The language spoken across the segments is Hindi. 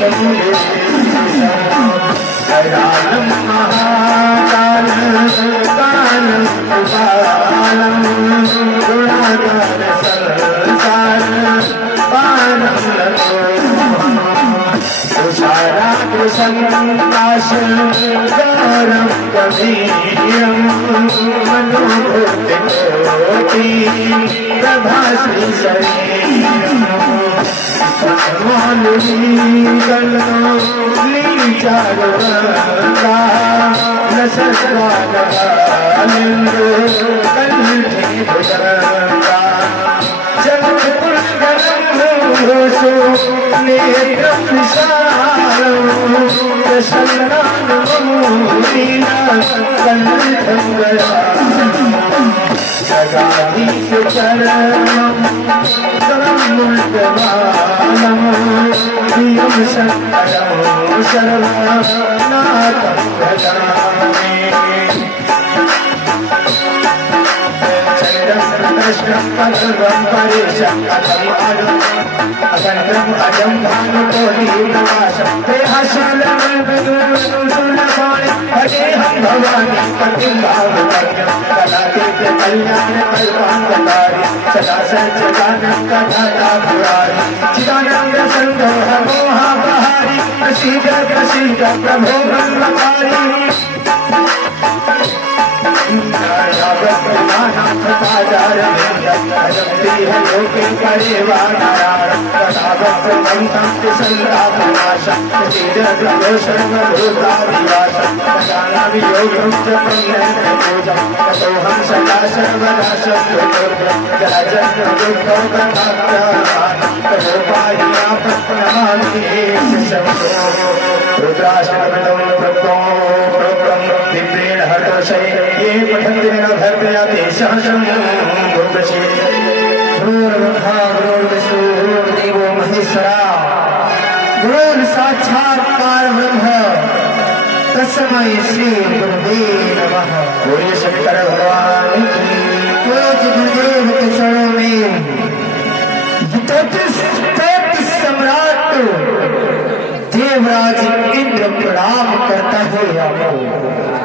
शंभु दयालं महाकालं कालं कृपालं गुणागार संसार पारं तुषाराकृशङ्काशं गौरं गभीरं मनोभूतिकोटि प्रभाश्री शरीरं लीचारुगङ्गा नसत्वानलिन्दो कण्ठे भुजङ्गा जगत्पुष्करं नेत्रं विशालं प्रसन्नानुमोदिना कण्ठं गया जगाधीश चरणं तममुल्कमानं प्रियं शङ्करं सर्वनाथं भजामि कृष्णं पदं परेशं कथं अगन्त्रं अजं भानुकोटिप्रकाशं देहशूलं विदुरशूलपाणि हरेहं भवानि पतिं भावकर्यं कलातीर्थ कल्याण कल्पान्तकारी सदा सच्चिदानन्द कथाता पुरारी चिदानन्द सन्दोह मोहापहारी प्रसीद प्रसीद प्रभो ब्रह्मकारी लोके परिवाराणं कथावत्सं संस्कृतसन्तापनाशं सर्वभूतादिवासं जानामि योगं च पुण्यपूजं ततोऽहं सदा सर्वदा शत्रुपुत्रं जलजन्मदुःखं कथाप्यहानं ततोपायापन्नमामि शम्भो रुद्राश्रमणं प्रभुं दिव्येण हर्षये ये पठन्ति विनोधर्मया तेषां शम्भुप्रशे गुरुर्ब्रह्मा गुरुर्विष्णु गुरुर्देवो महेश्वरा गुरुर्साक्षात् परब्रह्म तस्मै श्री गुरुवे नमः। बोलिए शंकर भगवान की। पूज्य गुरुदेव के चरणों में सम्राट देवराज इंद्र प्रणाम करता है आपको।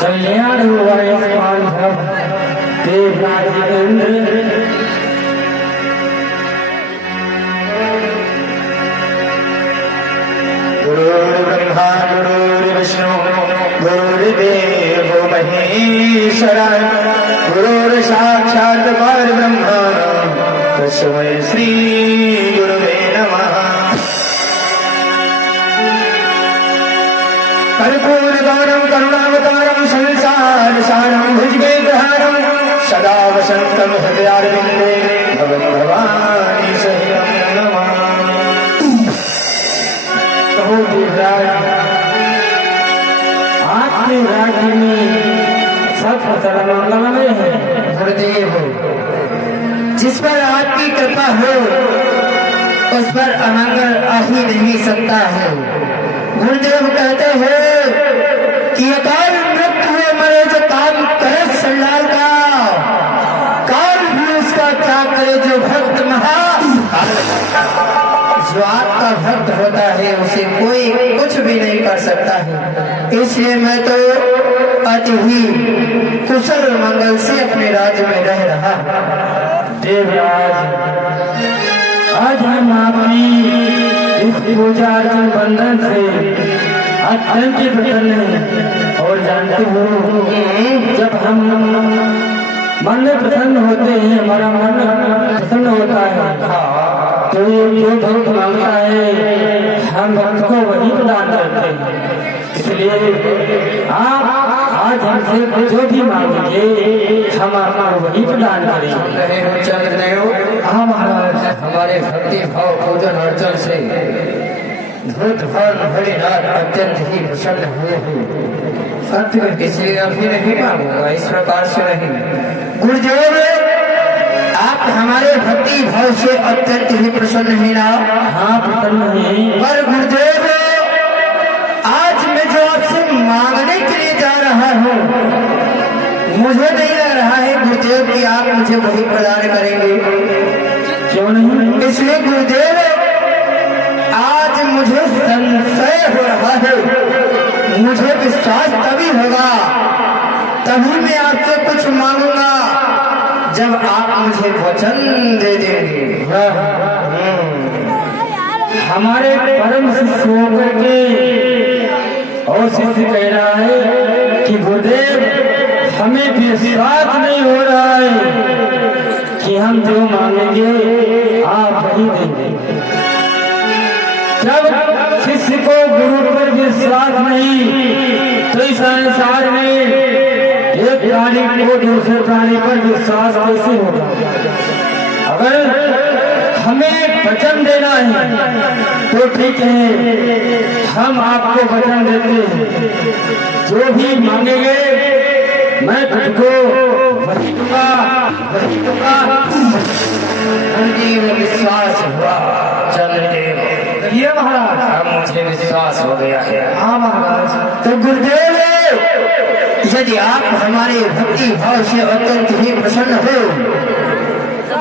कल्याण हुआ देवराज इंद्र गुरुर्ब्रह्मा गुरुर्विष्णु गुरुर्देवो महेश्वरा गुरुर्साक्षात् परब्रह्म तस्मै श्री गुरुवे नमः। कर्पूरगौरं करुणावतारं संसारसारं भुजगेन्द्रहारं सदा वसन्तं हृदयारविन्दे भवं भवानी सहितं नमामि। कहो देवराज, आपके राज्य में सब फसल मंगलमय है। गुरुदेव, जिस पर आपकी कृपा हो उस पर अमंगल आ ही नहीं सकता है। गुरुदेव कहते हैं कि अकाल मृत्यु हुए मरे जो काम करे संलाल का, काल भी उसका क्या करे जो भक्त महा। जो आपका भक्त होता है उसे कोई कुछ भी नहीं कर सकता है। इसलिए मैं तो अति ही कुशल मंगल से अपने राज्य में रह रहा। देवराज, आज हम आपकी इस पूजा अर्चन बंधन से अत्यंत प्रसन्न हैं और जानते हो जब हम मन में प्रसन्न होते हैं, हमारा मन प्रसन्न होता है तो ये जो भक्त मांगता है हम भक्त को वही प्रदान करते हैं। इसलिए आप आज हमसे जो भी मांगेंगे हम आपको वही प्रदान करेंगे। चंद्रदेव, हम हमारे भक्ति भाव पूजन अर्चन से धूत भोलेनाथ अत्यंत ही प्रसन्न हुए हैं। सत्य इसलिए अभी नहीं मांगूंगा, इस प्रकार से नहीं। गुरुदेव, आप हमारे भक्ति भाव से अत्यंत ही प्रसन्न है ना? हाँ, प्रसन्न है। पर गुरुदेव, आज मैं जो आपसे मांगने के लिए जा रहा हूँ मुझे नहीं लग रहा है गुरुदेव कि आप मुझे वही प्रदान करेंगे। क्यों नहीं? इसलिए गुरुदेव, आज मुझे संशय हो रहा है। मुझे विश्वास तभी होगा, तभी मैं आपसे कुछ मांगूंगा जब आप मुझे वचन दे देंगे। हमारे परम शिष्य होकर के और शिष्य कह रहा है कि गुरुदेव हमें विश्वास नहीं हो रहा है कि हम जो मांगेंगे आप वही देंगे। जब शिष्य को गुरु पर विश्वास नहीं तो इस संसार में एक प्राणी को दूसरे प्राणी पर विश्वास कैसे होगा। अगर हमें वचन देना है तो ठीक है, हम आपको वचन देते हैं, जो भी मांगेंगे मैं तुझको वही दूंगा, वही दूंगा। वो विश्वास हुआ। चल ये महाराज अब मुझे विश्वास हो गया है। हाँ महाराज। तो गुरुदेव यदि आप हमारे भक्ति भाव से अत्यंत ही प्रसन्न हो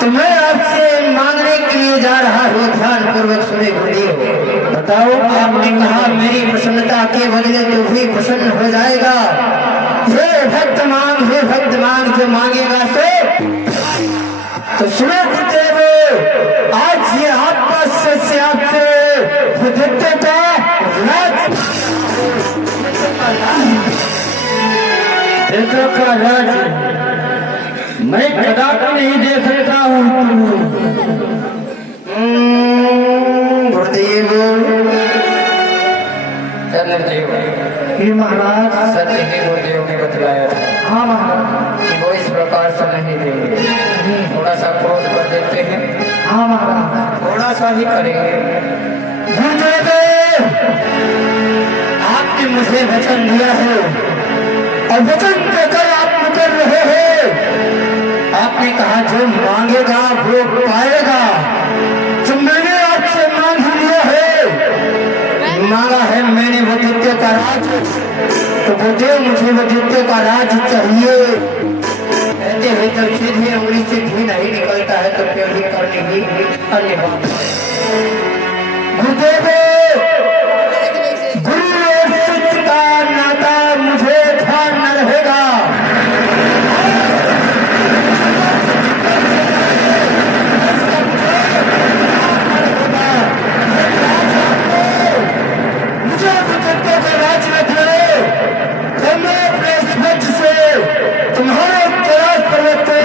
तो मैं आपसे मांगने के लिए जा रहा हूँ। ध्यान पूर्वक सुने गुरुदेव। बताओ। आपने कहा मेरी प्रसन्नता के बदले तो भी प्रसन्न हो जाएगा। हे भक्त मांग जो मांगेगा सो। तो सुनो गुरुदेव, आज ये आपका सत्य आपसे का राज मैं कदापि नहीं दे सकता हूँ। गुरुदेव चंद्रदेव हे महाराज। सत्य ही गुरुदेव ने बतलाया था। हाँ महाराज। कि वो इस प्रकार से नहीं देंगे। थोड़ा सा क्रोध कर देते हैं। हाँ महाराज। थोड़ा सा ही करेंगे। गुरुदेव आपने मुझे वचन दिया है और वचन देकर आप मुकर रहे हैं। आपने कहा जो मांगेगा वो पाएगा। जो मैंने आपसे मांग लिया है, मांगा है मैंने वो द्वितीय का राज। तो गुरुदेव मुझे वो द्वितीय का राज चाहिए। कहते हुए जब सीधे उंगली से घी नहीं निकलता है तो फिर भी करने की अन्य बात। गुरुदेव गुरु और शिष्य का नाता मुझे ध्यान न रहेगा। तुम्हारे कैलाश पर्वत पे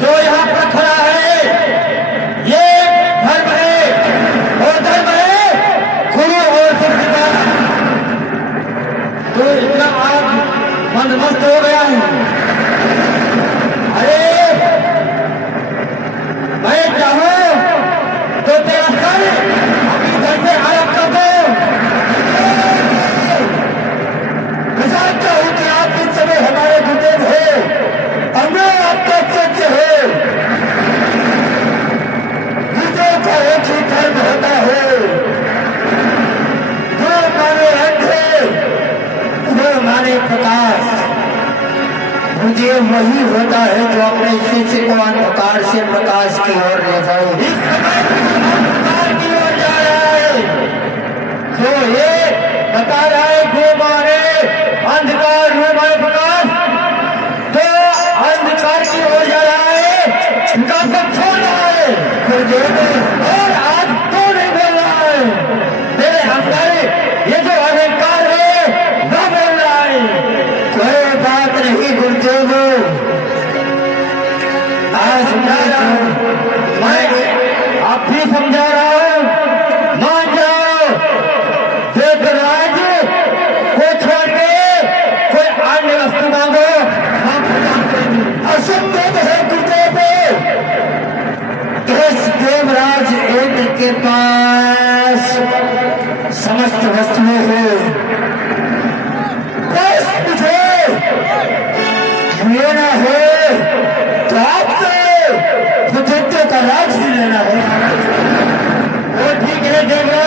जो यहाँ पर खड़ा है ये धर्म है और धर्म है गुरु और शिष्य का। तो इतना आप मंदमस्त हो गया है। अरे मैं चाहूं तो तेरा सर अपनी घर से अलग कर दो। विचार चाहूं कि आप इस समय हमारे गुरुदेव हो और मैं आपका सत्य हो। गुरुदेव का एक ही धर्म होता है, जो माने अंधे वो माने प्रकाश। गुरुदेव वही होता है जो अपने शिष्य को अंधकार से प्रकाश की ओर ले जाए। अंधकार की ओर जा रहा है, जो ये बता रहा है गो मारे अंधकार रो मारे प्रकाश, तो अंधकार की ओर जा रहा है, उनका सब छोड़ रहा है। गुरुदेव और आज तो नहीं बोल रहा है, मेरे अंदर ये जो अहंकार है वो बोल रहा है। कोई बात नहीं गुरुदेव, आज समझा रहा हूँ, मैं आप भी समझा रहा हूँ। मान जाओ, देवराज को छोड़ के कोई अन्य वस्तु मांगो, असंभव है गुरुदेव। इस देवराज इंद्र के पास समस्त वस्तुएं हैं, बस मुझे लेना है तो आपसे का राज ही लेना है। वो ठीक है देवराज।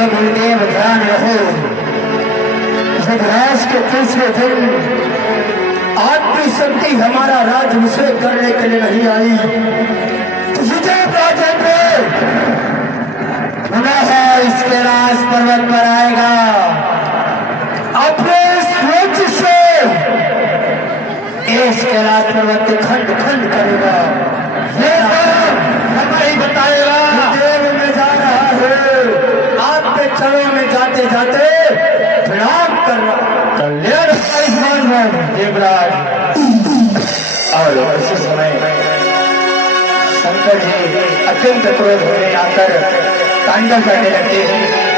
हे गुरुदेव ध्यान रहो, यज्ञराज के तीसरे दिन आत्मी शक्ति हमारा राज्याभिषेक करने के लिए नहीं आई। राजेंद्र पुनः इसके राज पर्वत पर आएगा, अपने सोच से इसके राज पर्वत के खंड खंड करेगा। ये हमें बताएगा देव में जा रहा है, आपके चरणों में जाते जाते प्रणाम कर रहा कल्याण देवराज। और उसी समय शंकर जी अत्यंत क्रोध होने आकर तांडव करने लगते हैं।